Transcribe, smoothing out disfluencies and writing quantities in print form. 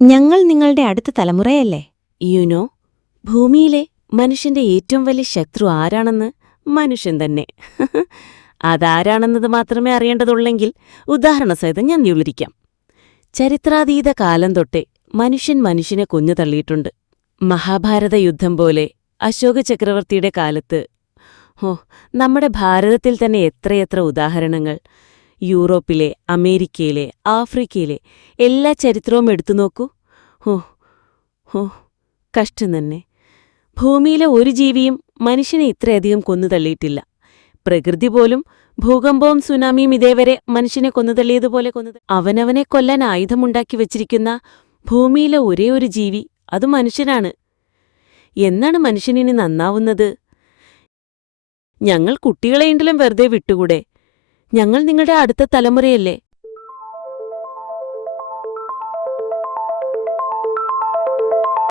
ഞങ്ങൾ നിങ്ങളുടെ അടുത്ത തലമുറയല്ലേ? യുനോ, ഭൂമിയിലെ മനുഷ്യന്റെ ഏറ്റവും വലിയ ശത്രു ആരാണെന്ന് മനുഷ്യൻ തന്നെ. അതാരാണെന്നത് മാത്രമേ അറിയേണ്ടതുള്ളെങ്കിൽ ഉദാഹരണസഹിതം ഞാൻ വിവരിക്കാം. ചരിത്രാതീത കാലം തൊട്ടേ മനുഷ്യൻ മനുഷ്യനെ കൊന്നു തള്ളിയിട്ടുണ്ട്. മഹാഭാരത യുദ്ധം പോലെ അശോക ചക്രവർത്തിയുടെ കാലത്ത്, നമ്മുടെ ഭാരതത്തിൽ തന്നെ എത്രയെത്ര ഉദാഹരണങ്ങൾ. യൂറോപ്പിലെ, അമേരിക്കയിലെ, ആഫ്രിക്കയിലെ എല്ലാ ചരിത്രവും എടുത്തു നോക്കൂ. കഷ്ടം തന്നെ. ഭൂമിയിലെ ഒരു ജീവിയും മനുഷ്യനെ ഇത്രയധികം കൊന്നുതള്ളിയിട്ടില്ല. പ്രകൃതി പോലും ഭൂകമ്പവും സുനാമിയും ഇതേവരെ മനുഷ്യനെ കൊന്നുതള്ളിയതുപോലെ അവനവനെ കൊല്ലാൻ ആയുധമുണ്ടാക്കി വച്ചിരിക്കുന്ന ഭൂമിയിലെ ഒരേ ഒരു ജീവി അത് മനുഷ്യനാണ്. എന്നാണ് മനുഷ്യനിനി നന്നാവുന്നത്? ഞങ്ങൾ കുട്ടികളെയെങ്കിലും വെറുതെ വിട്ടുകൂടെ? ഞങ്ങൾ നിങ്ങളുടെ അടുത്ത തലമുറയല്ലേ?